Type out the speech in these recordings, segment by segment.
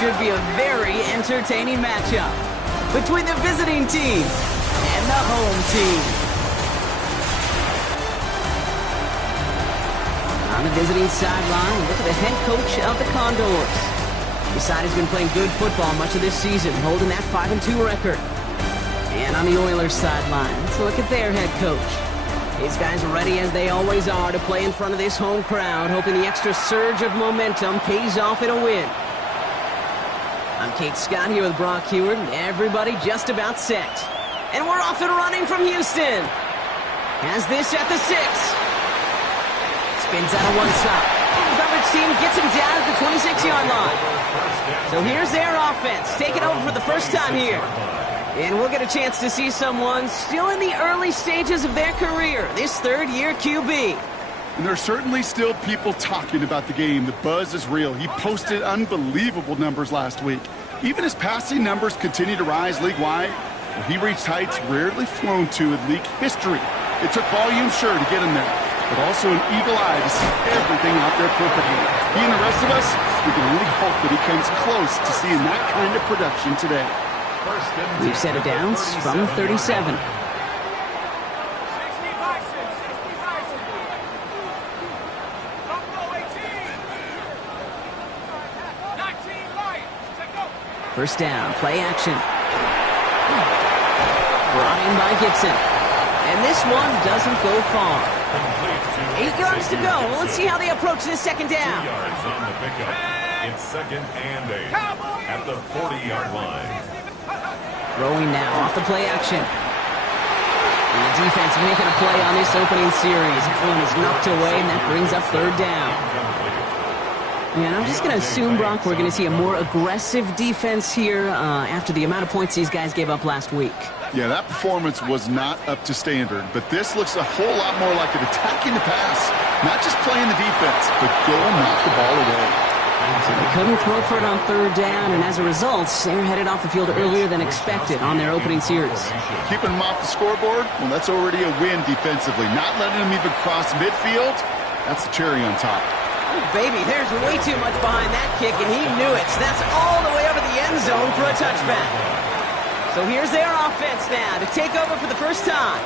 should be a very entertaining matchup between the visiting team and the home team. On the visiting sideline, look at the head coach of the Condors. The side has been playing good football much of this season, holding that 5-2 record. And on the Oilers sideline, let's look at their head coach. These guys are ready as they always are to play in front of this home crowd, hoping the extra surge of momentum pays off in a win. I'm Kate Scott here with Brock Heward. Everybody just about set. And we're off and running from Houston. Has this at the 6. Spins out of one stop. Coverage team gets him down at the 26-yard line. So here's their offense, taking over for the first time here. And we'll get a chance to see someone still in the early stages of their career, this third-year QB. And there's certainly still people talking about the game. The buzz is real. He posted unbelievable numbers last week. Even his passing numbers continue to rise league-wide. He reached heights rarely flown to in league history. It took volume, sure, to get him there, but also an eagle eye to see everything out there perfectly. He and the rest of us, we can really hope that he comes close to seeing that kind of production today. We've set it down from 37. First down, play action. Brought in by Gibson. And this one doesn't go far. 8 yards to go. Well, let's see how they approach this second down. 2 yards on the pickup. It's 2nd and 8 at the 40-yard line. Throwing now off the play action. And the defense making a play on this opening series. That one is knocked away, and that brings up third down. And I'm just going to assume, Brock, we're going to see a more aggressive defense here after the amount of points these guys gave up last week. Yeah, that performance was not up to standard, but this looks a whole lot more like an attacking the pass. Not just playing the defense, but go and knock the ball away. So they couldn't throw for it on third down, and as a result, they're headed off the field earlier than expected on their opening series. Keeping them off the scoreboard, well, that's already a win defensively. Not letting them even cross midfield, that's the cherry on top. Oh, baby, there's way too much behind that kick, and he knew it. So that's all the way over the end zone for a touchback. So here's their offense now to take over for the first time.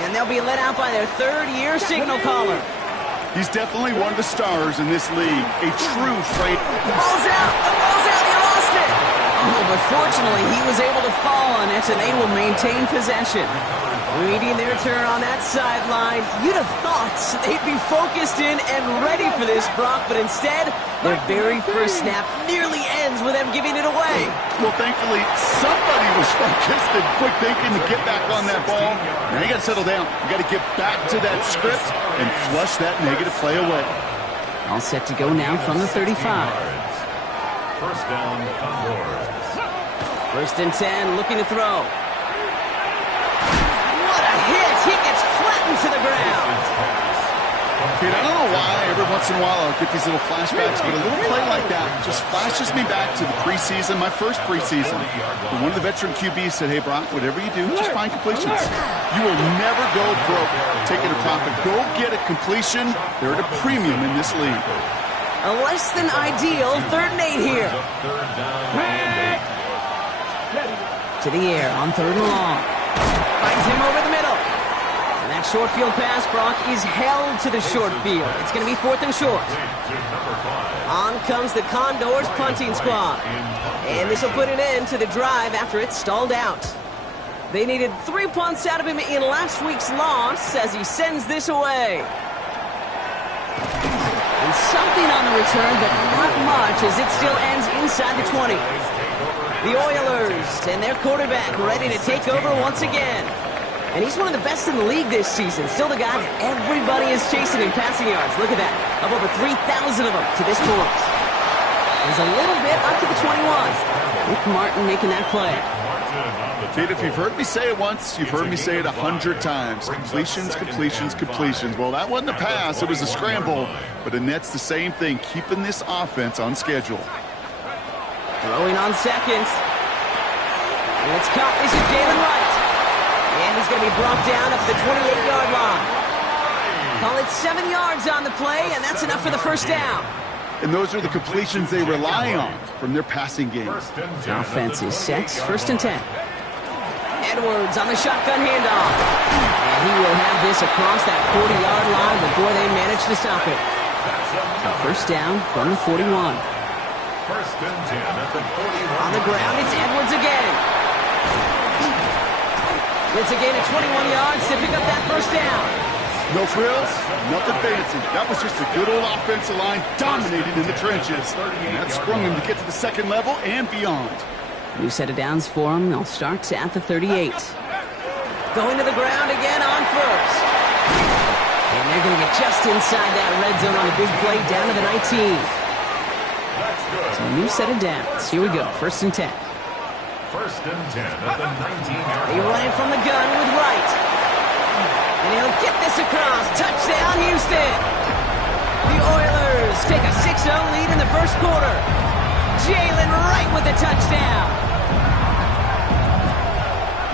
And they'll be led out by their third-year signal caller. He's definitely one of the stars in this league. A true freight. The ball's out. The ball's out. He lost it. Oh, but fortunately, he was able to fall on it, and they will maintain possession. Waiting their turn on that sideline. You'd have thought they'd be focused in and ready for this, Brock, but instead, their very first snap nearly ends with them giving it away. Well, thankfully, somebody was focused and quick thinking to get back on that ball. Now you got to settle down. You got to get back to that script and flush that negative play away. All set to go now from the 35. First down, Condors. 1st and 10, looking to throw. What a hit! He gets flattened to the ground. Dude, I don't know why every once in a while I'll get these little flashbacks, but a little play like that just flashes me back to the preseason, my first preseason. And one of the veteran QBs said, hey, Brock, whatever you do, just find completions. You will never go broke taking a profit. Go get a completion. They're at a premium in this league. A less than ideal 3rd and 8 here. To the air on 3rd and long. Finds him over the middle. And that short field pass, Brock, is held to the short field. It's going to be 4th and short. On comes the Condors punting squad. And this will put an end to the drive after it stalled out. They needed 3 punts out of him in last week's loss as he sends this away. And something on the return, but not much as it still ends inside the 20. The Oilers and their quarterback ready to take over once again. And he's one of the best in the league this season. Still the guy that everybody is chasing in passing yards. Look at that. Up over 3,000 of them to this point. There's a little bit up to the 21. Nick Martin making that play. Dude, if you've heard me say it once, you've heard me say it 100 times. Completions, completions, completions. Well, that wasn't a pass. It was a scramble. But Annette's the same thing, keeping this offense on schedule. Throwing on seconds. And it's caught. This is Jalen Wright. And he's going to be brought down up the 28-yard line. Call it 7 yards on the play, and that's enough for the first down. and those are the completions they rely on from their passing game. Offense is set. 1st and 10. Edwards on the shotgun handoff. And he will have this across that 40-yard line before they manage to stop it. So 1st down from the 41. 1st and 10 at the 41. On the ground, it's Edwards again. It's a gain of 21 yards to pick up that 1st down. No frills, nothing fancy. That was just a good old offensive line dominated in the trenches. And that sprung him to get to the 2nd level and beyond. New set of downs for him. They'll start at the 38. Going to the ground again on 1st. And they're going to get just inside that red zone on a big play down to the 19. So a new set of downs. Here we go. 1st and 10. 1st and 10 at the 19-yard They run it from the gun with Wright. And he'll get this across. Touchdown, Houston. The Oilers take a 6-0 lead in the 1st quarter. Jalen Wright with the touchdown.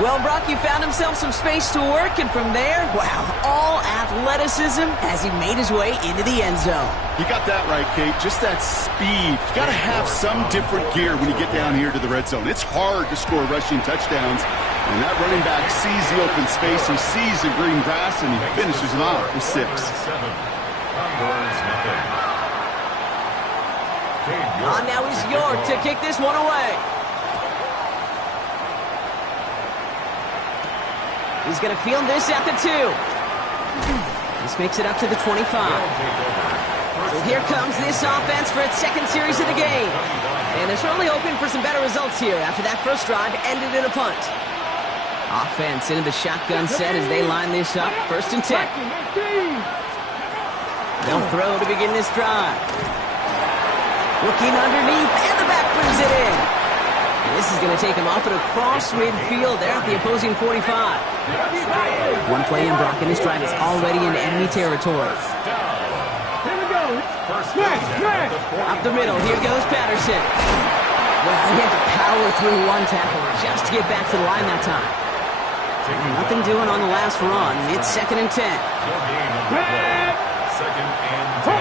Well, Brock, you found himself some space to work, and from there, wow, all athleticism as he made his way into the end zone. You got that right, Kate. Just that speed. You got to have some different gear when you get down here to the red zone. It's hard to score rushing touchdowns. And that running back sees the open space, he sees the green grass, and he finishes it off with 6. Now is York to kick this one away. He's going to field this at the 2. This makes it up to the 25. So here comes this offense for its 2nd series of the game. And they're certainly hoping for some better results here after that 1st drive ended in a punt. Offense into the shotgun set as they line this up. 1st and 10. They'll throw to begin this drive. Looking underneath, and the back brings it in. And this is going to take him up and across midfield there at the opposing 45. One play in Brock, and this drive is already in enemy territory. Up the middle, here goes Patterson. Well, he had to power through one tackle just to get back to the line that time. Nothing doing on the last run. It's 2nd and 10. 2nd and 10.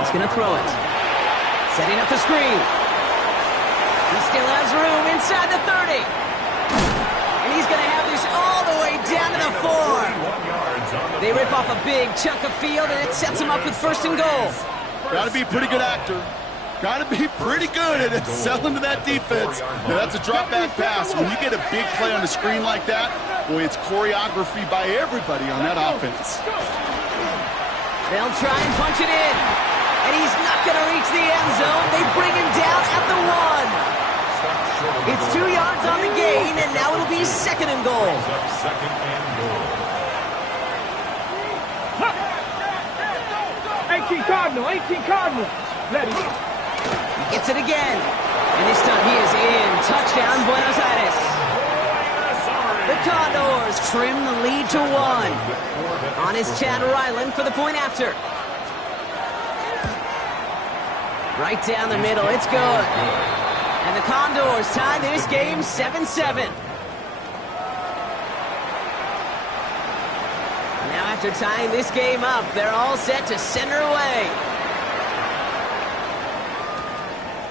He's going to throw it. Setting up the screen. He still has room inside the 30. And he's going to have this all the way down to the 4. They rip off a big chunk of field, and it sets him up with 1st and goal. Got to be a pretty good actor. Got to be pretty good at selling to that defense. Now, that's a drop-back pass. When you get a big play on the screen like that, boy, it's choreography by everybody on that offense. They'll try and punch it in. And he's not going to reach the end zone. They bring him down at the 1. It's 2 yards on the gain, and now it'll be 2nd and goal. 2nd and goal. 18 Cardinal. Ready. He gets it again. And this time he is in. Touchdown, Buenos Aires. The Condors trim the lead to 1. On his Chad Ryland for the point after. Right down the middle. It's good. And the Condors tie this game 7-7. Now after tying this game up, they're all set to send her away.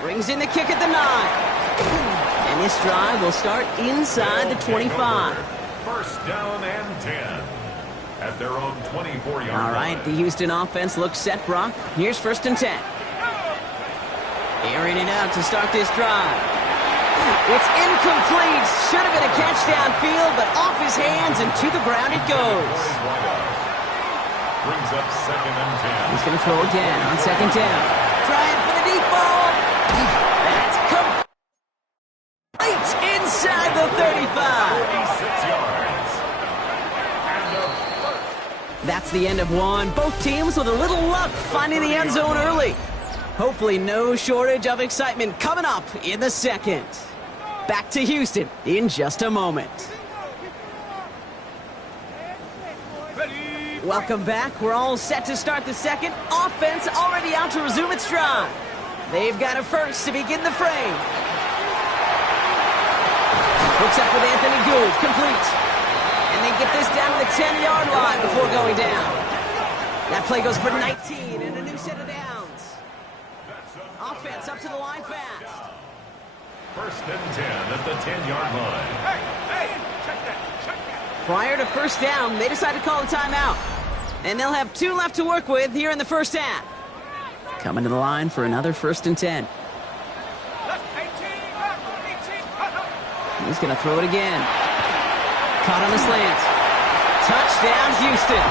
Brings in the kick at the 9. And this drive will start inside the 25. 1st down and 10. At their own 24-yard line. All right, the Houston offense looks set, Brock. Here's 1st and 10. Airing it out to start this drive. It's incomplete. Should have been a catch downfield, but off his hands and to the ground it goes. Brings up 2nd and 10. He's going to throw again on 2nd down. Trying for the deep ball. That's complete inside the 35. 36 yards. That's the end of one. Both teams with a little luck finding the end zone early. Hopefully no shortage of excitement coming up in the 2nd. Back to Houston in just a moment. Welcome back. We're all set to start the 2nd. Offense already out to resume its drive. They've got a 1st to begin the frame. Hooks up with Anthony Gould, complete. And they get this down to the 10-yard line before going down. That play goes for 19 and a new set of downs. to the line fast. First and 10 at the 10-yard line. Hey, check that. Prior to first down, they decided to call a timeout. And they'll have 2 left to work with here in the first half. Coming to the line for another first and 10. He's going to throw it again. Caught on the slant. Touchdown, Houston.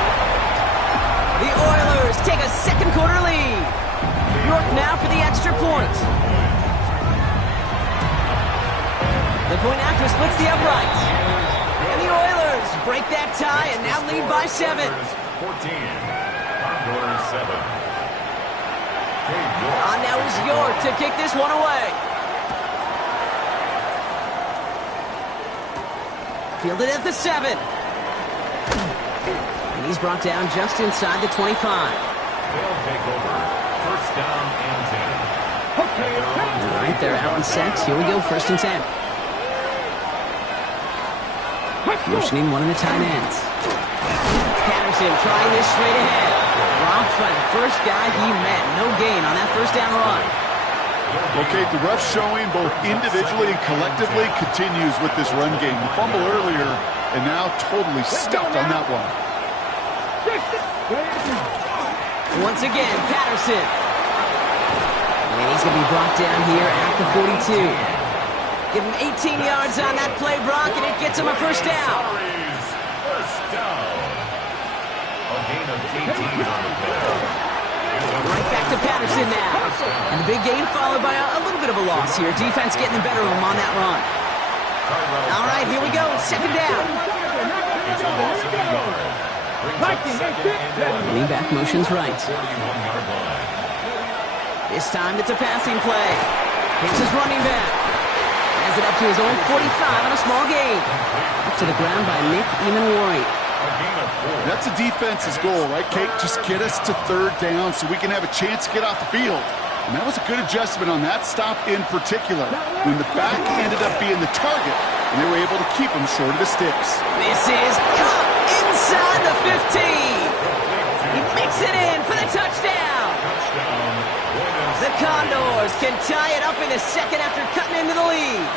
The Oilers take a second quarter lead. York now for the extra point. The point after splits the uprights. And the Oilers break that tie and now lead by 7. 14. Condors 7. On now is York to kick this one away. Fielded at the 7. And he's brought down just inside the 25. They'll take over. First down and 10. All right, they're out and set. Here we go, first and 10. Motioning one of the tight ends. Patterson trying this straight ahead. Dropped by the first guy he met. No gain on that first down run. Okay, the rough showing both individually and collectively continues with this run game. The fumble earlier, and now totally stuffed on that one. Once again, Patterson. And he's going to be brought down here at the 42. Give him 18 yards on that play, Brock, and it gets him a first down. First down. A gain of 18 on the play. Right back to Patterson now. And the big gain followed by a little bit of a loss here. Defense getting the better of him on that run. All right, here we go. Second down. It's a loss of a yard. Brings up second and 1. Lean back motions right. 41-yard line. This time it's a passing play. Hits his running back. Has it up to his own 45 on a small gain. Up to the ground by Nick Eamon-Warrior. That's a defense's goal, right, Kate? Just get us to third down so we can have a chance to get off the field. And that was a good adjustment on that stop in particular, when the back ended up being the target, and they were able to keep him short of the sticks. This is caught inside the 15. He makes it in for the touchdown. The Condors can tie it up in the second after cutting into the lead.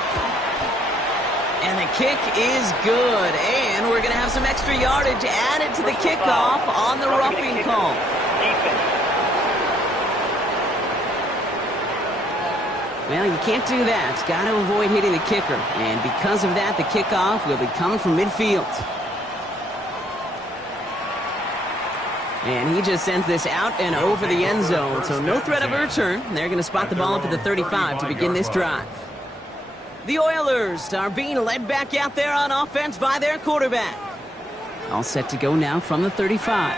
And the kick is good. And we're going to have some extra yardage added to the kickoff on the roughing call. Well, you can't do that. Got to avoid hitting the kicker. And because of that, the kickoff will be coming from midfield. And he just sends this out and over the end zone. So no threat of a return. They're going to spot the ball up at the 35 to begin this drive. The Oilers are being led back out there on offense by their quarterback. All set to go now from the 35.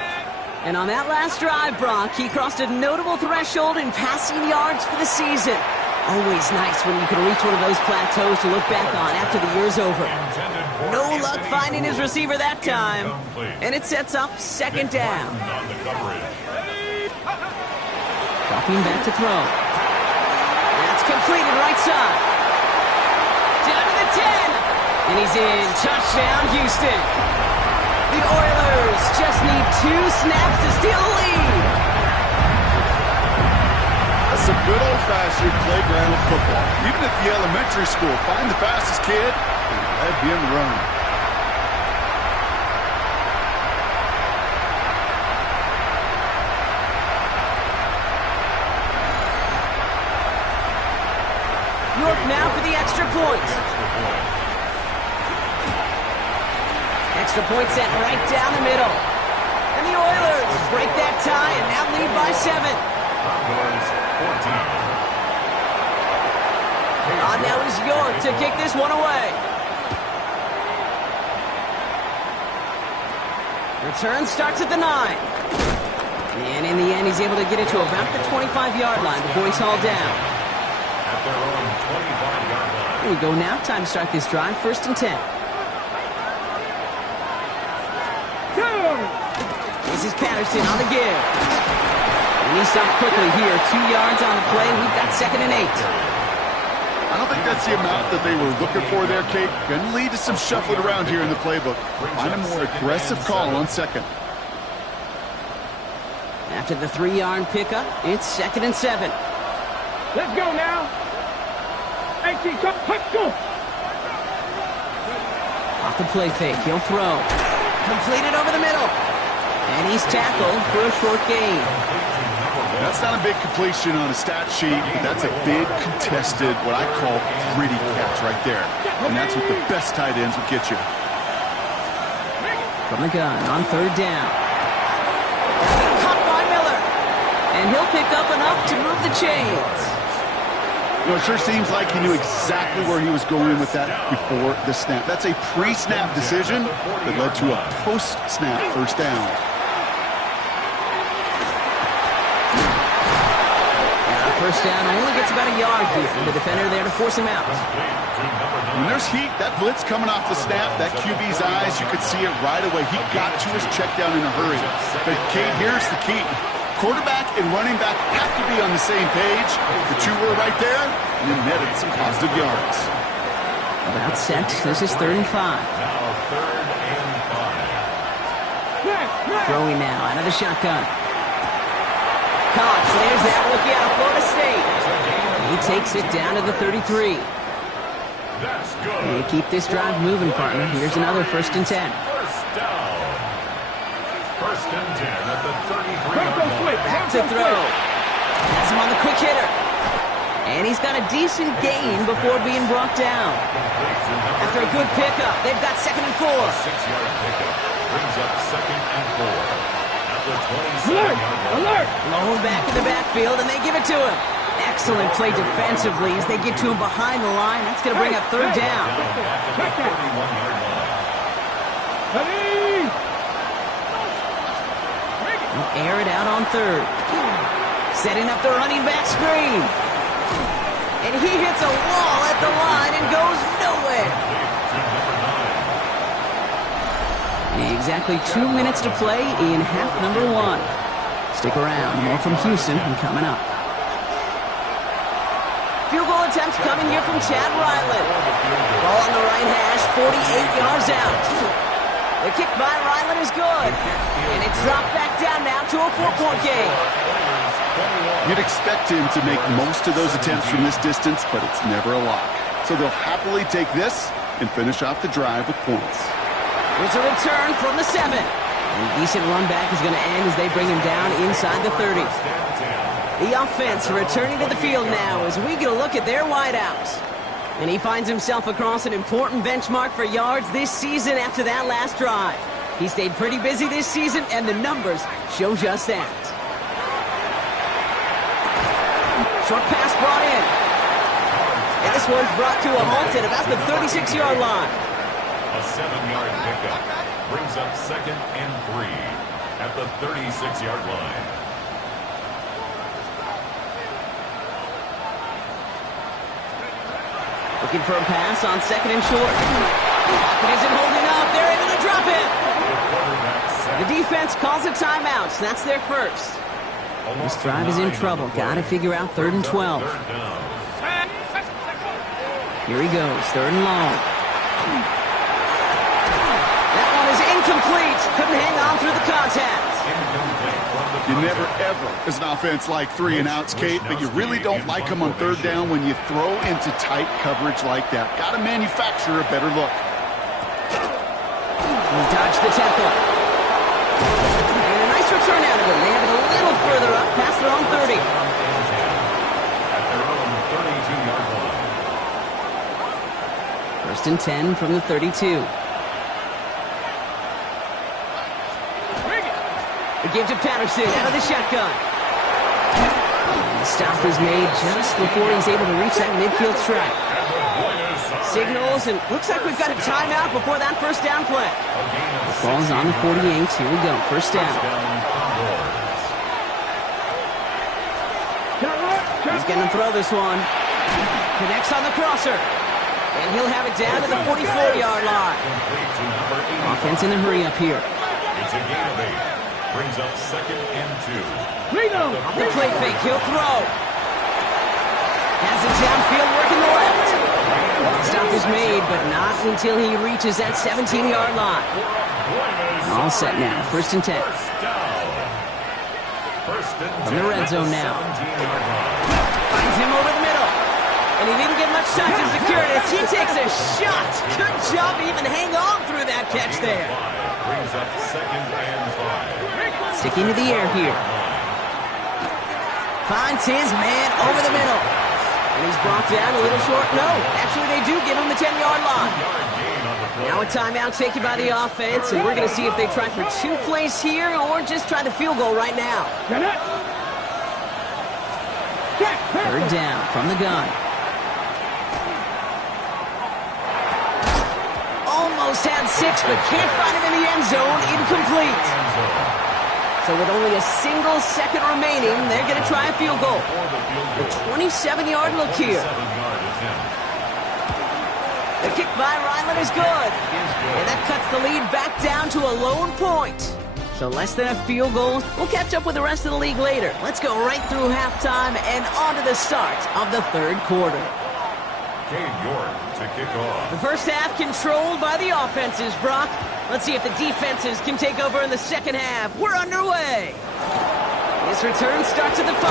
And on that last drive, Brock, he crossed a notable threshold in passing yards for the season. Always nice when you can reach one of those plateaus to look back on after the year's over. No luck finding his receiver that time. And it sets up second down. Dropping back to throw. That's completed right side. Down to the 10. And he's in. Touchdown, Houston. The Oilers just need 2 snaps to steal the lead. That's some good old-fashioned playground football. Even at the elementary school, find the fastest kid and let him run. York now for the extra point. Extra point sent right down the middle. And the Oilers break that tie and now lead by 7. On now is York to kick this one away. Return starts at the 9. And in the end, he's able to get it to about the 25-yard line before he's hauled down. At their own 25-yard line. Here we go now. Time to start this drive. First and 10. This is Patterson on the give. And he stops quickly here. 2 yards on the play. We've got second and 8. I don't think that's the amount that they were looking for there, Kate. Going to lead to some shuffling around here in the playbook. Find a more aggressive call on second. After the 3-yard pickup, it's second and 7. Let's go now. 18, let's go. Off the play fake, he'll throw. Completed over the middle. And he's tackled for a short gain. That's not a big completion on a stat sheet, but that's a big contested, what I call gritty catch right there. And that's what the best tight ends will get you. From the gun on third down. Caught by Miller. And he'll pick up enough to move the chains. You know, it sure seems like he knew exactly where he was going with that before the snap. That's a pre-snap decision that led to a post-snap first down. First down only gets about a yard here, and the defender there to force him out. When there's heat, that blitz coming off the snap, that QB's eyes, you could see it right away. He got to his check down in a hurry. But, Kate, here's the key. Quarterback and running back have to be on the same page. The two were right there, and then netted some positive yards. About set. This is 3rd and 5. Now 3rd and 5. Throwing now out of the shotgun. Cox, there's that rookie out of Florida State. He takes it down to the 33. That's good. They keep this drive moving, partner. Here's another 1st and 10. First down. 1st and 10 at the 33-yard line. Back to throw. Has him on the quick hitter. And he's got a decent gain before being brought down. After a good pickup, they've got 2nd and 4. 6-yard pickup brings up 2nd and 4. Alert! Low back in the backfield, and they give it to him. Excellent play defensively as they get to him behind the line. That's going to bring up 3rd down. They'll air it out on 3rd. Setting up the running back screen. And he hits a wall at the line and goes nowhere. Exactly 2 minutes to play in half number 1. Stick around. More from Houston and coming up. Field goal attempts coming here from Chad Ryland. Ball on the right hash, 48 yards out. The kick by Ryland is good. And it's dropped back down now to a 4-point game. You'd expect him to make most of those attempts from this distance, but it's never a lock. So they'll happily take this and finish off the drive with points. Here's a return from the 7. And a decent run back is going to end as they bring him down inside the 30. The offense returning to the field now as we get a look at their wideouts. And he finds himself across an important benchmark for yards this season after that last drive. He stayed pretty busy this season, and the numbers show just that. Short pass brought in. And this one's brought to a halt at about the 36-yard line. A 7-yard pickup brings up 2nd and 3 at the 36-yard line. Looking for a pass on 2nd and short. Pocket isn't holding up. They're able to drop it. The defense calls a timeout. That's their first. This drive is in trouble. Got to figure out 3rd and 12. Here he goes. 3rd and long. That one is incomplete. Couldn't hang on through the contact. You never, ever, as an offense, like 3 and outs, Kate, but you really don't like them on 3rd down when you throw into tight coverage like that. Got to manufacture a better look. Dodge the tackle. And a nice return out of it. They have it a little further up past their own 30. At their own 32-yard line. 1st and 10 from the 32. The give to Patterson out of the shotgun. And the stop is made just before he's able to reach that midfield strike. Signals, and looks like we've got a timeout before that first down play. The ball's on the 48. Here we go. First down. He's going to throw this one. Connects on the crosser. And he'll have it down to the 44-yard line. Offense in a hurry up here. It's a gain of 8. Brings up 2nd and 2. Off the play fake, he'll throw. Has it downfield, working the left. Stop is made, but not until he reaches that 17-yard line. All set now, 1st and 10. First and 10. From the red zone now. Finds him over the middle. And he didn't get much time to secure it as he takes a shot. Good job to even hang on through that catch there. Brings up 2nd and 5. Sticking to the air here. Finds his man over the middle. And he's brought down a little short. No, actually they do give him the 10-yard line. Now a timeout taken by the offense, and we're going to see if they try for 2 plays here or just try the field goal right now. 3rd down from the gun. Almost had 6, but can't find him in the end zone. Incomplete. So with only a single second remaining, they're going to try a field goal. The 27-yard look here. The kick by Ryland is good. And that cuts the lead back down to a lone point. So less than a field goal. We'll catch up with the rest of the league later. Let's go right through halftime and on to the start of the 3rd quarter. Cade York to kick off. The first half controlled by the offenses, Brock. Let's see if the defenses can take over in the second half. We're underway. This return starts at the 5.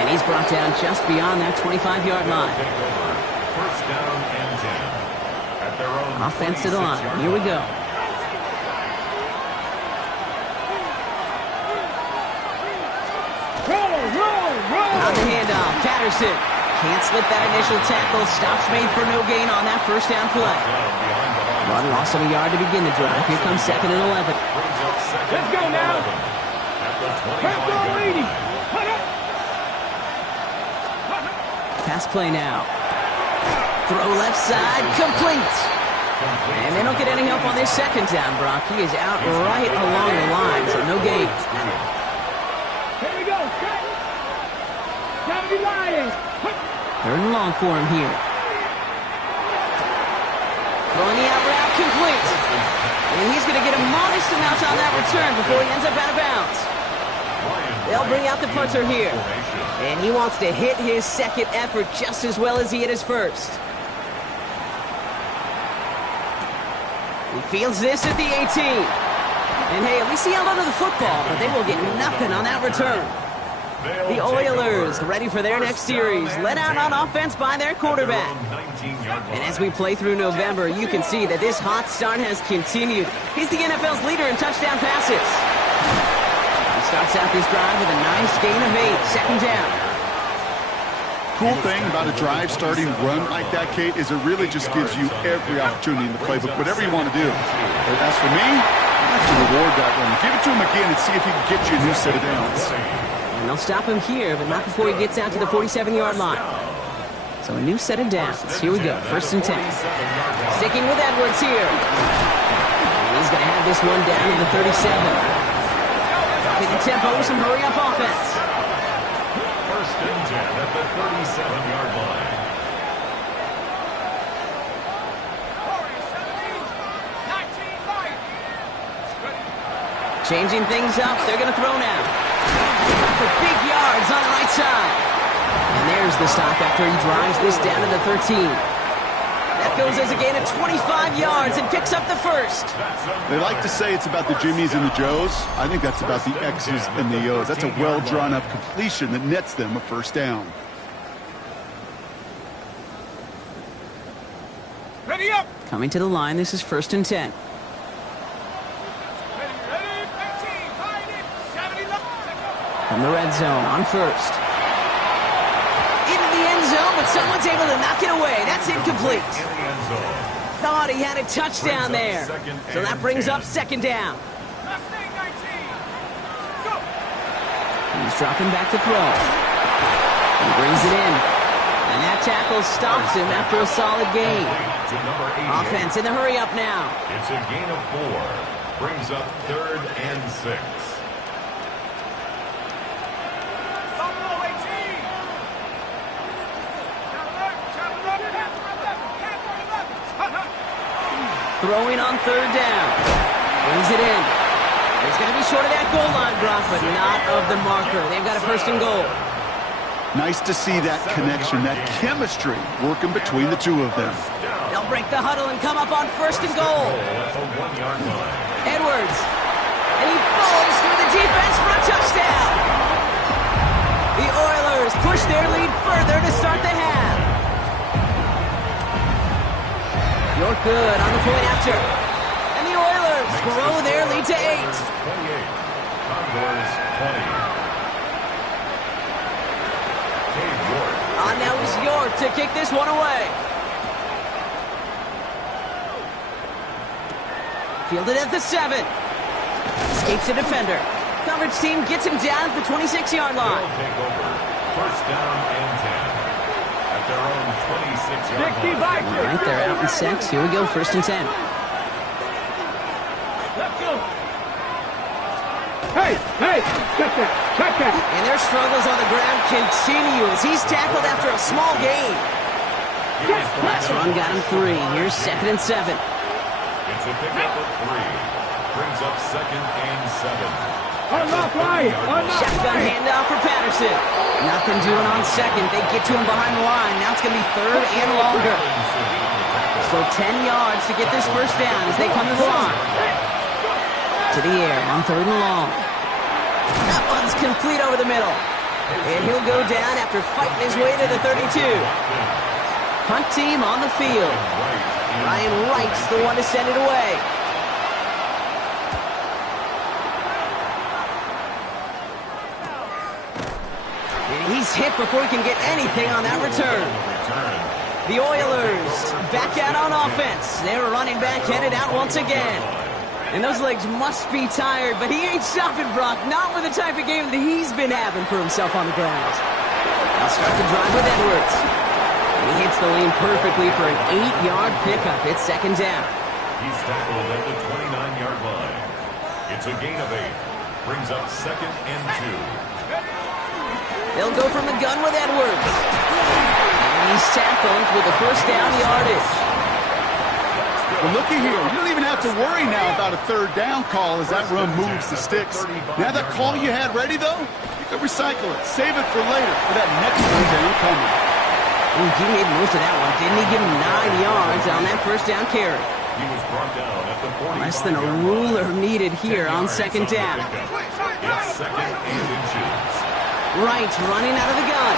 And he's brought down just beyond that 25-yard line. First down and 10. At their own Offensive line. Here we go. On the handoff, Patterson. Can't slip that initial tackle. Stops made for no gain on that first down play. Run loss of a yard to begin the drive. Here comes 2nd and 11. Let's go now. Pass play now. Throw left side, complete. And they don't get any help on this 2nd down, Brock. He is out right along the line, so no gain. Here we go. Gotta be lying. 3rd and long for him here. Throwing the out route, complete. And he's going to get a modest amount on that return before he ends up out of bounds. They'll bring out the punter here. And he wants to hit his 2nd effort just as well as he hit his 1st. He fields this at the 18. And hey, at least he held onto the football, but they will get nothing on that return. The Oilers ready for their next series, led out on offense by their quarterback. And as we play through November, you can see that this hot start has continued. He's the NFL's leader in touchdown passes. He starts out this drive with a nice gain of 8, 2nd down. Cool thing about a drive starting run like that, Kate, is it really just gives you every opportunity in the playbook, whatever you want to do. But as for me, I like to reward that one. Give it to him again and see if he can get you a new set of downs. And they'll stop him here, but not before he gets out to the 47-yard line. So a new set of downs. Here we go, 1st and 10. Sticking with Edwards here. And he's going to have this one down to the 37. Dropping the tempo with some hurry-up offense. 1st and 10 at the 37-yard line. Changing things up, they're going to throw now. For big yards on the right side. And there's the stop after he drives this down to the 13. That goes as a gain of 25 yards and picks up the 1st. They like to say it's about the Jimmies and the Joes. I think that's about the X's and the O's. That's a well-drawn-up completion that nets them a 1st down. Ready up. Coming to the line, this is 1st and 10. From the red zone on 1st. Into the end zone, but someone's able to knock it away. That's incomplete. Thought he had a touchdown there. So that brings up 2nd down. He's dropping back to throw. He brings it in. And that tackle stops him after a solid gain. Offense in the hurry up now. It's a gain of 4. Brings up 3rd and 6. Throwing on 3rd down. Brings it in. He's going to be short of that goal line, Brock, but not of the marker. They've got a 1st and goal. Nice to see that connection, that chemistry working between the two of them. They'll break the huddle and come up on 1st and goal. Edwards. And he falls through the defense for a touchdown. The Oilers push their lead further to start the half. You're good on the point after. And the Oilers grow their lead to 8. 28. Condors 20. Now is York to kick this one away. Fielded at the 7. Escapes the defender. Coverage team gets him down at the 26-yard line. They'll take over. First down and 10. At their own 26-yard line. All right, they're out in 6. Here we go, first and 10. Let's go. Hey, check that. And their struggles on the ground continue as he's tackled after a small gain. Last run got him 3. Here's second and 7. It's a pickup of 3. Brings up second and 7. Unlock line. Shotgun handoff for Patterson. Nothing doing on second. They get to him behind the line. Now it's going to be third and longer. So 10 yards to get this first down as they come to the line. To the air on third and long. That one's complete over the middle. And he'll go down after fighting his way to the 32. Punt team on the field. Ryan Wright's the one to send it away. And he's hit before he can get anything on that return. The Oilers back out on offense. Their running back headed out once again. And those legs must be tired, but he ain't stopping, Brock. Not with the type of game that he's been having for himself on the ground. I'll start the drive with Edwards. And he hits the lane perfectly for an 8-yard pickup. It's second down. He's tackled at the 29-yard line. It's a gain of 8. Brings up second and 2. They'll go from the gun with Edwards. And he's tackled with the first down yardage. But looky here, you don't even have to worry now about a third down call as that run moves the sticks. Now that call you had ready, though, you can recycle it. Save it for later for that next one down coming. Ooh, he made most of that one, didn't he? Give him 9 yards on that first down carry. He was brought down at the 45. Less than a ruler needed here on second down. It's second and inches. Wright's running out of the gun.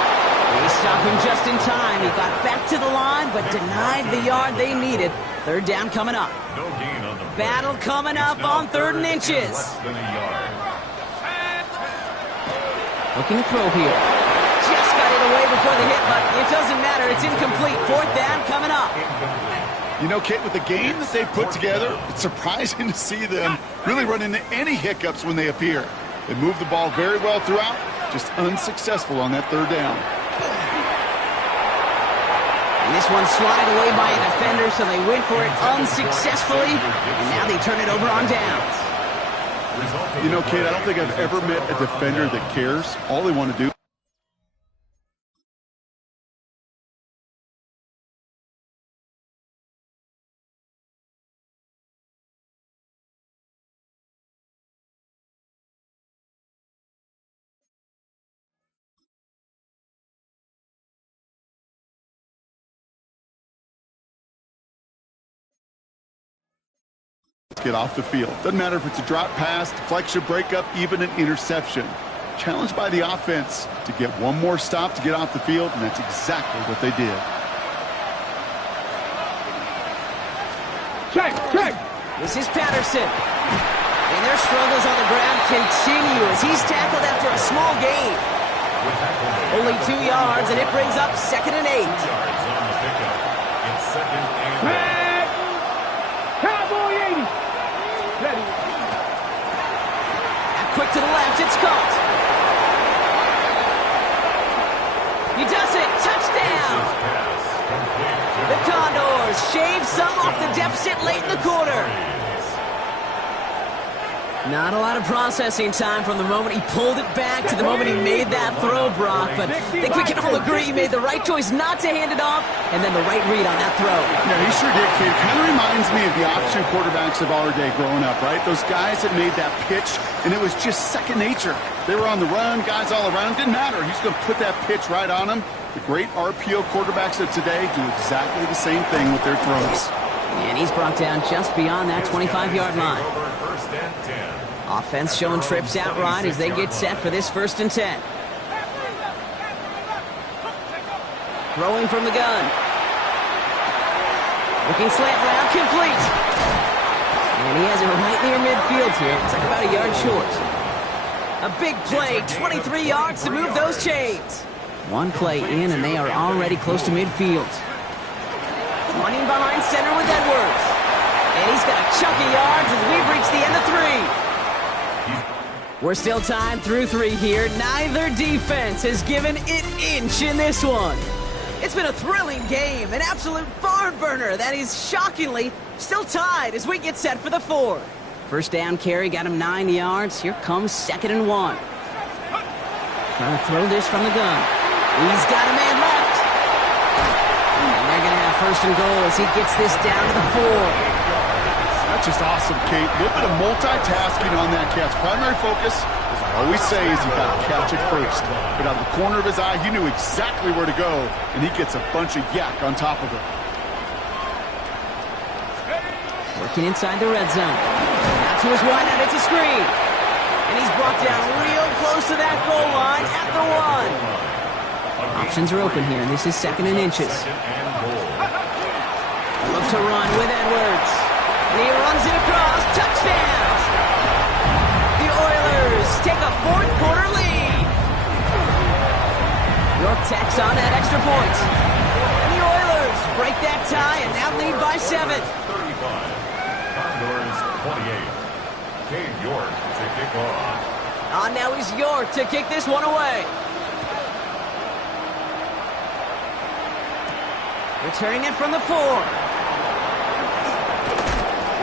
They stop him just in time. He got back to the line, but denied the yard they needed. Third down coming up. No gain on the play. Battle coming up on third and inches. Less than a yard. Looking to throw here. Just got it away before the hit, but it doesn't matter. It's incomplete. Fourth down coming up. You know, Kate, with the game that they put together, it's surprising to see them really run into any hiccups when they appear. They move the ball very well throughout, just unsuccessful on that third down. And this one's swatted away by a defender, so they went for it unsuccessfully, and now they turn it over on downs. You know, Kate, I don't think I've ever met a defender that cares. All they want to do. Get off the field. Doesn't matter if it's a drop pass, deflection, breakup, even an interception. Challenged by the offense to get one more stop to get off the field, and that's exactly what they did. Check. This is Patterson. And their struggles on the ground continue as he's tackled after a small gain. Only 2 yards, and it brings up second and 8. 2 yards on the pickup. It's second and 8. Cowboy 80. Ready. Quick to the left, it's caught. He does it, touchdown! The Condors shave some off the deficit late in the quarter. Not a lot of processing time from the moment he pulled it back to the moment he made that throw, Brock. But I think we can all agree he made the right choice not to hand it off, and then the right read on that throw. Yeah, he sure did, kid. Kind of reminds me of the option quarterbacks of our day growing up, right? Those guys that made that pitch, and it was just second nature. They were on the run, guys all around. Didn't matter. He's going to put that pitch right on them. The great RPO quarterbacks of today do exactly the same thing with their throws. And he's brought down just beyond that 25-yard line. First and 10. Offense showing trips outright as they get set for this first and 10. throwing from the gun. Looking slant route, complete. And he has it right near midfield here. It's like about a yard short. A big play, 23 yards to move those chains. One play in, and they are already close to midfield. Running behind center with Edwards. And he's got a chunk of yards as we've reached the end of 3. We're still tied through 3 here. Neither defense has given an inch in this one. It's been a thrilling game, an absolute barn burner that is shockingly still tied as we get set for the 4. First down carry got him 9 yards. Here comes 2nd and 1. Trying to throw this from the gun. He's got a man left. And they're going to have 1st and goal as he gets this down to the 4. That's just awesome, Kate. A little bit of multitasking on that catch. Primary focus, as I always say, is you got to catch it first. But out of the corner of his eye, he knew exactly where to go, and he gets a bunch of yak on top of it. Working inside the red zone. Out to his wide out, it's a screen. And he's brought down real close to that goal line at the 1. Options are open here, and this is 2nd and inches. Look to run with Edwards. And he runs it across. Touchdown! The Oilers take a 4th quarter lead. York tacks on that extra point. And the Oilers break that tie and now lead by 7. 35. Condors 28. Cade York to kick off. Now he's York to kick this one away. Returning it from the 4.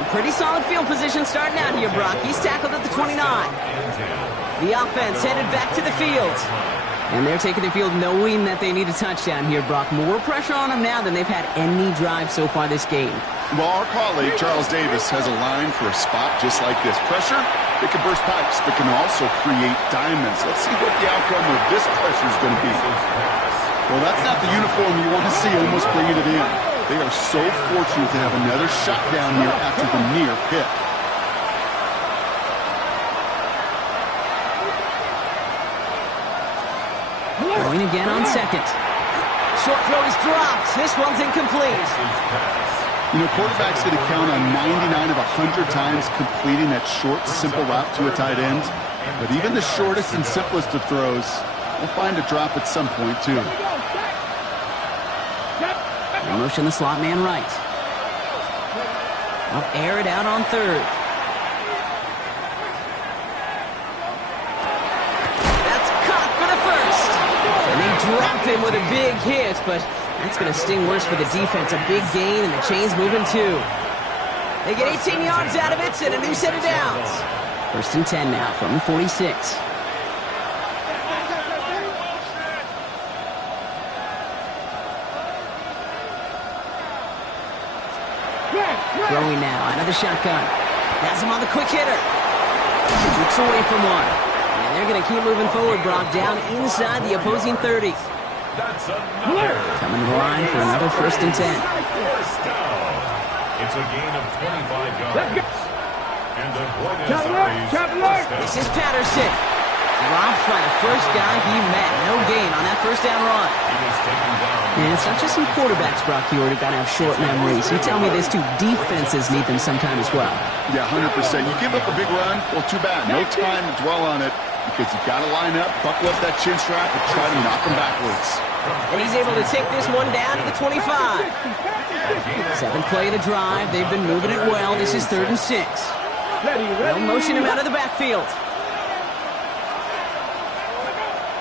Pretty solid field position starting out here, Brock. He's tackled at the 29. The offense headed back to the field. And they're taking the field knowing that they need a touchdown here, Brock. More pressure on them now than they've had any drive so far this game. Well, our colleague, Charles Davis, has a line for a spot just like this. Pressure, it can burst pipes, but can also create diamonds. Let's see what the outcome of this pressure is going to be. Well, that's not the uniform you want to see almost bringing it in. They are so fortunate to have another shot down here after the near pick. Going again on 2nd. Short throw is dropped. This one's incomplete. You know, quarterback's going to count on 99 of 100 times completing that short, simple route to a tight end. But even the shortest and simplest of throws will find a drop at some point, too. Motion the slot man right. I'll air it out on 3rd. That's caught for the 1st. And they drop him with a big hit, but that's going to sting worse for the defense. A big gain, and the chain's moving too. They get 18 yards out of it and a new set of downs. 1st and 10 now from the 46. Throwing now out of the shotgun. Has him on the quick hitter. Looks away from one. And they're going to keep moving forward, Brock, down inside the opposing 30. Coming to the line for another 1st and 10. It's a gain of 25 yards. And the Buenos. This is Patterson. Dropped by the first guy he met. No gain on that 1st down run. And it's not just some quarterbacks, Brock, you already got to have short memories. You tell me this too, defenses need them sometime as well. Yeah, 100%. You give up a big run, well, too bad. No time to dwell on it because you got to line up, buckle up that chin strap, and try to knock them backwards. And he's able to take this one down to the 25. 7th play of the drive. They've been moving it well. This is 3rd and 6. They'll motion him out of the backfield.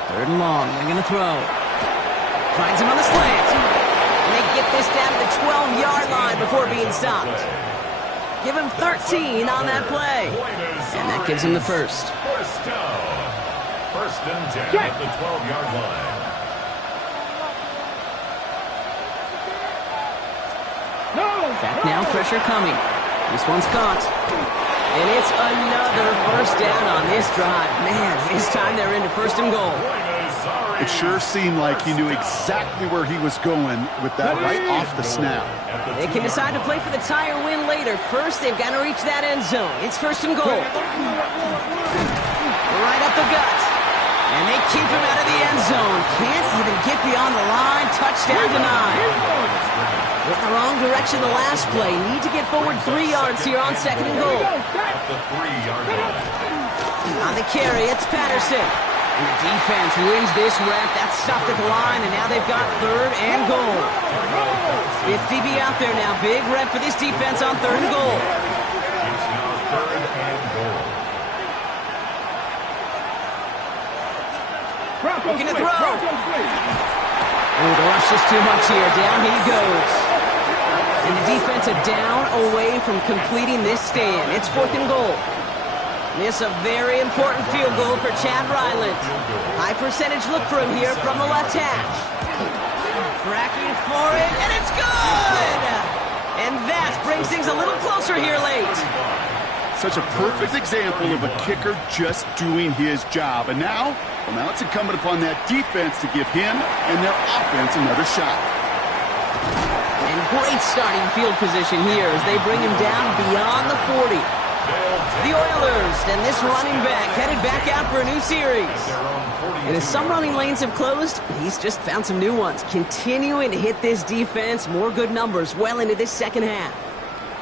3rd and long. They're going to throw. Finds him on the slant. And they get this down to the 12-yard line before being stopped. Give him 13 on that play. And that gives him the 1st. 1st and 10 at the 12-yard line. Back now, pressure coming. This one's caught. And it's another 1st down on this drive. Man, this time they're into 1st and goal. It sure seemed like he knew exactly where he was going with that right off the snap. They can decide to play for the tie or win later. First, they've got to reach that end zone. It's 1st and goal. Right up the gut. And they keep him out of the end zone. Can't even get beyond the line. Touchdown denied. Went the wrong direction the last play. Need to get forward 3 yards here on 2nd and goal. At the 3-yard line. On the carry, it's Patterson. And the defense wins this rep. That's stopped at the line, and now they've got 3rd and goal. 50 be out there now. Big rep for this defense on 3rd and goal. It's now 3rd and goal. Looking to throw. Oh, the rush is too much here. Down he goes. And the defense a down away from completing this stand. It's 4th and goal. This a very important field goal for Chad Ryland. High percentage look for him here from the left hash. Tracking for it, and it's good! And that brings things a little closer here late. Such a perfect example of a kicker just doing his job. And now it's incumbent upon that defense to give him and their offense another shot. And great starting field position here as they bring him down beyond the 40. The Oilers and this running back headed back out for a new series. And as some running lanes have closed, he's just found some new ones. Continuing to hit this defense, more good numbers well into this second half.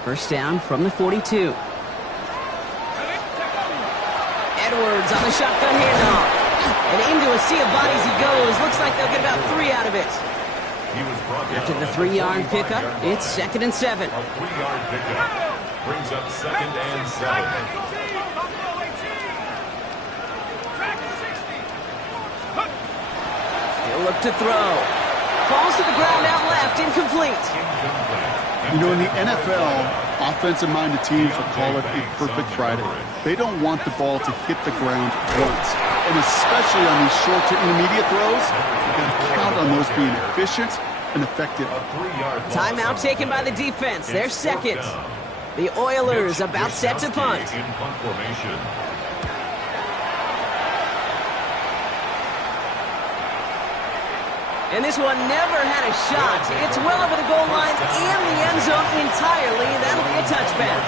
First down from the 42. Edwards on the shotgun handoff. And into a sea of bodies he goes. Looks like they'll get about 3 out of it. After the 3-yard pickup, it's 2nd and 7. A 3-yard pickup brings up 2nd and 7. He'll look to throw. Falls to the ground out left, incomplete. You know, in the NFL, offensive-minded teams will call it a perfect Friday. They don't want the ball to hit the ground once. And especially on these short to intermediate throws, you've got to count on those being efficient and effective. Timeout taken by the defense. They're second. The Oilers about set to punt. In punt formation. And this one never had a shot. It's well over the goal line and the end zone entirely. That'll be a touchback.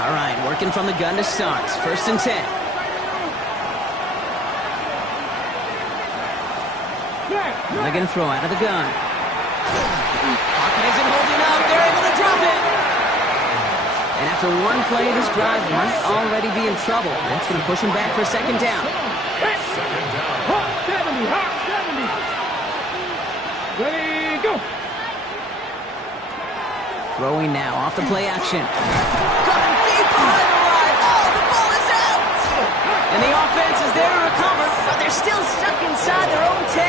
All right, working from the gun to start. 1st and 10. They're going to throw out of the gun. Pocket isn't holding up. They're able to drop it. And after one play, this drive might already be in trouble. That's going to push him back for 2nd down. 2nd down. Hot 70, hot 70. Ready, go. Throwing now off the play action. Coming deep behind the line. Oh, the ball is out. And the offense is there to recover, but they're still stuck inside their own 10.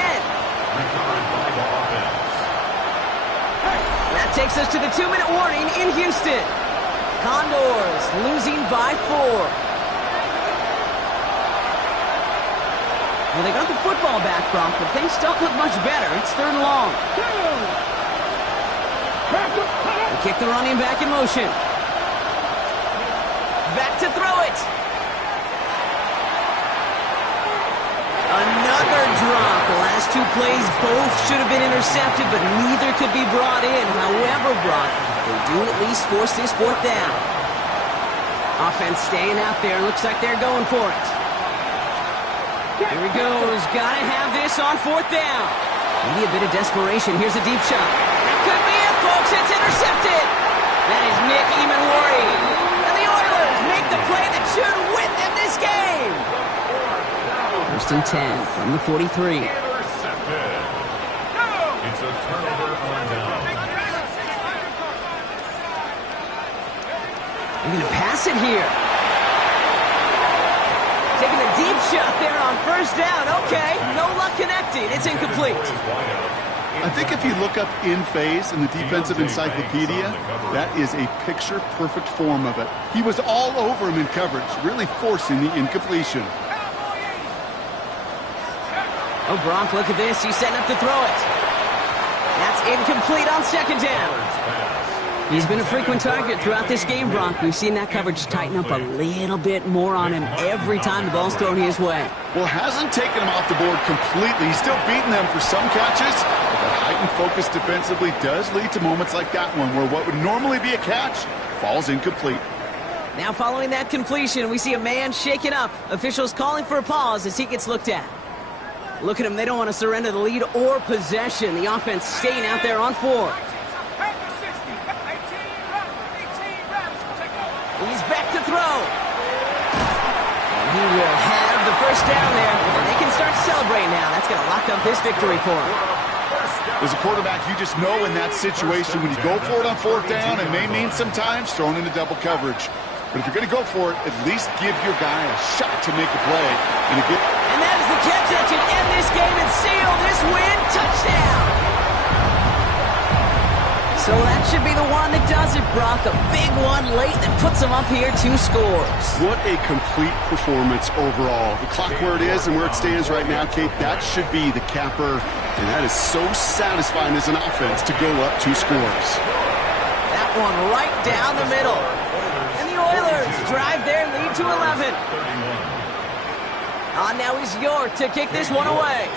That takes us to the 2-minute warning in Houston. Condors losing by 4. Well, they got the football back, Bronk, but things don't look much better. It's 3rd and long. They kick the running back in motion. Back to throw it. Another drop. The last 2 plays both should have been intercepted, but neither could be brought in. However, Brock, they do at least force this 4th down. Offense staying out there. Looks like they're going for it. Here he goes. Gotta have this on 4th down. Maybe a bit of desperation. Here's a deep shot. That could be it, folks. It's intercepted. That is Nick Emanwari. And the Oilers make the play that should win them this game. 1st and 10 from the 43. Intercepted. It's a turnover on down. They're going to pass it here. Taking a deep shot there on 1st down. Okay, no luck connecting. It's incomplete. I think if you look up in phase in the defensive encyclopedia, that is a picture-perfect form of it. He was all over him in coverage, really forcing the incompletion. Oh, Bronk, look at this. He's setting up to throw it. That's incomplete on 2nd down. He's been a frequent target throughout this game, Bronk. We've seen that coverage tighten up a little bit more on him every time the ball's thrown his way. Well, hasn't taken him off the board completely. He's still beating them for some catches, but that heightened focus defensively does lead to moments like that one where what would normally be a catch falls incomplete. Now following that completion, we see a man shaken up. Officials calling for a pause as he gets looked at. Look at him, they don't want to surrender the lead or possession. The offense staying out there on 4. He's back to throw. And he will have the first down there. And they can start celebrating now. That's going to lock up this victory for him. As a quarterback, you just know in that situation when you go for it on 4th down, it may mean sometimes thrown into double coverage. But if you're going to go for it, at least give your guy a shot to make a play. And that is the catch that should end this game and seal this win. Touchdown! So that should be the one that does it, Brock. A big one late that puts them up here 2 scores. What a complete performance overall. The clock where it is and where it stands right now, Kate, that should be the capper. And that is so satisfying as an offense to go up 2 scores. That one right down the middle. And the Oilers drive their lead to 11. Now is York to kick this one away.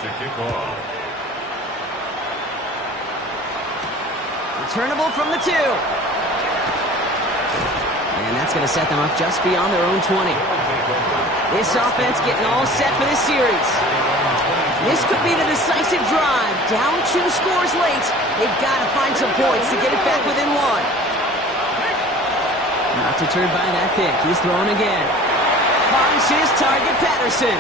Returnable from the 2. And that's going to set them up just beyond their own 20. This offense getting all set for this series. This could be the decisive drive. Down 2 scores late. They've got to find some points to get it back within 1. Not deterred by that pick. He's throwing again. Finds his target, Patterson.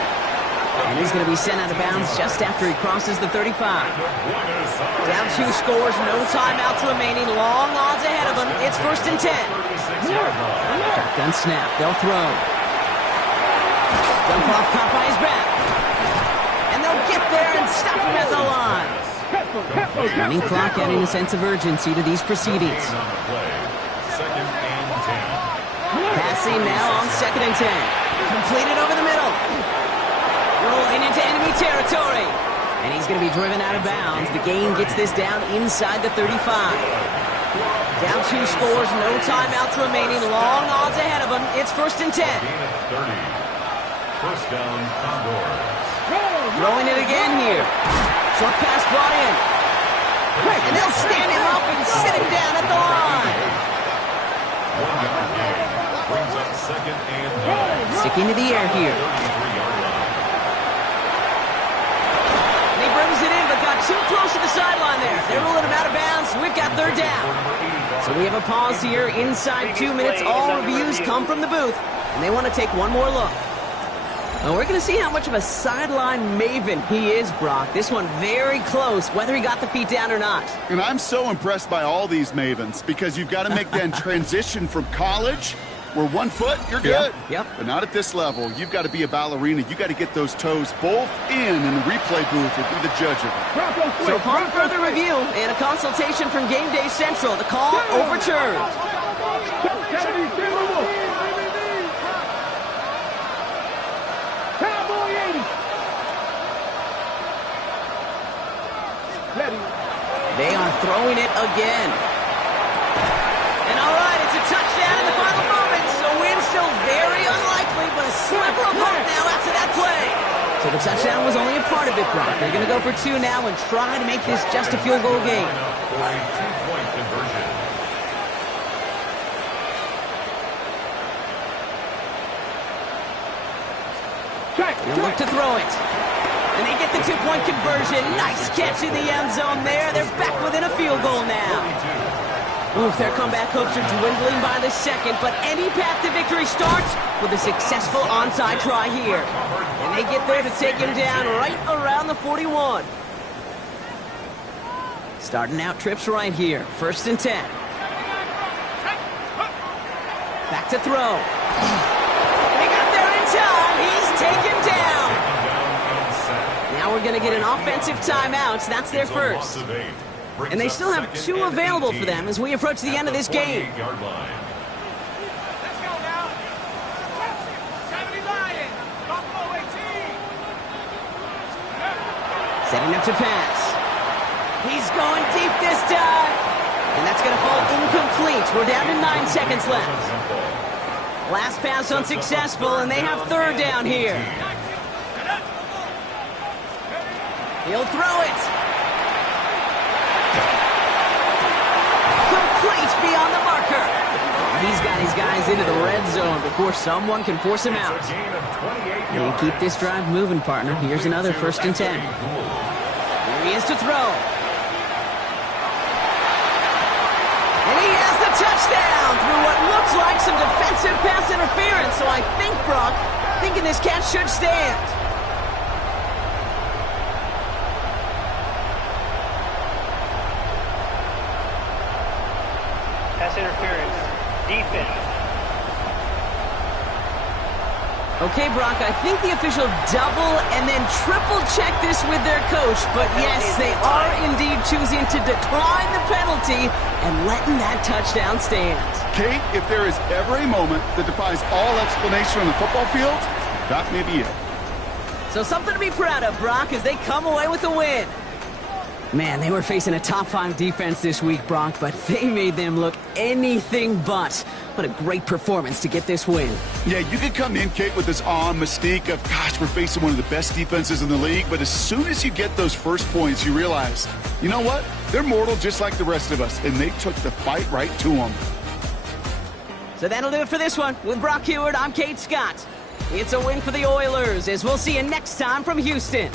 And he's going to be sent out of bounds just after he crosses the 35. Down 2 scores, no timeouts remaining. Long odds ahead of him. It's 1st and 10. Shotgun snap. They'll throw. Dump off caught by his back. And they'll get there and stop him at the line. Running clock adding a sense of urgency to these proceedings. Passing now on 2nd and 10. Completed over the middle. Rolling into enemy territory. And he's going to be driven out of bounds. The gain gets this down inside the 35. Down 2 scores, no timeouts remaining. Long odds ahead of him. It's 1st and 10. 1st down, Condors. Throwing it again here. Short pass brought in. And they'll stand him up and sit him down at the line. 1-yard gain. Brings up 2nd and 9. Sticking to the air here. And he brings it in, but got too close to the sideline there. They're ruling him out of bounds. We've got 3rd down. So we have a pause here inside 2 minutes. All reviews come from the booth, and they want to take one more look. Well, we're going to see how much of a sideline maven he is, Brock. This one very close, whether he got the feet down or not. And I'm so impressed by all these mavens because you've got to make that transition from college where 1 foot, you're good. Yep. But not at this level. You've got to be a ballerina. You've got to get those toes both in the replay booth will be the judge of it. So upon further review and a consultation from Game Day Central, the call overturned. They are throwing it again. And all right, it's a touchdown in the final moments. A win still very unlikely, but a sliver of hope now after that play. So the touchdown was only a part of it, Brock. They're going to go for 2 now and try to make this just a field goal game. For a 2-point conversion. They'll look to throw it. And they get the 2-point conversion. Nice catch in the end zone there. They're back within a field goal now. Oof, their comeback hopes are dwindling by the second, but any path to victory starts with a successful onside try here. And they get there to take him down right around the 41. Starting out trips right here. 1st and 10. Back to throw. And they got there in time. He's taken down. Now we're going to get an offensive timeout. That's their first. And they still have 2 available for them as we approach the end of this game. Let's go now. 70 Lions. Buffalo 18. Setting up to pass. He's going deep this time. And that's going to fall incomplete. We're down to 9 seconds left. Last pass unsuccessful, and they have 3rd down here. He'll throw it. Complete beyond the marker. he's got his guys into the red zone before someone can force him out. It's a gain of 28 And yards. keep this drive moving, partner. Here's another 1st and 10. Here he is to throw. And he has the touchdown through what looks like some defensive pass interference. So I think, Brock, thinking this catch should stand. Pass interference. Defense. Okay, Brock, I think the official double and then triple check this with their coach. But yes, they are indeed choosing to decline the penalty and letting that touchdown stand. Kate, if there is ever a moment that defies all explanation on the football field, that may be it. So something to be proud of, Brock, as they come away with a win. Man, they were facing a top 5 defense this week, Brock, but they made them look anything but. What a great performance to get this win. Yeah, you could come in, Kate, with this awe and mystique of, gosh, we're facing one of the best defenses in the league, but as soon as you get those first points, you realize, you know what? They're mortal just like the rest of us, and they took the fight right to them. So that'll do it for this one. With Brock Heward, I'm Kate Scott. It's a win for the Oilers, as we'll see you next time from Houston.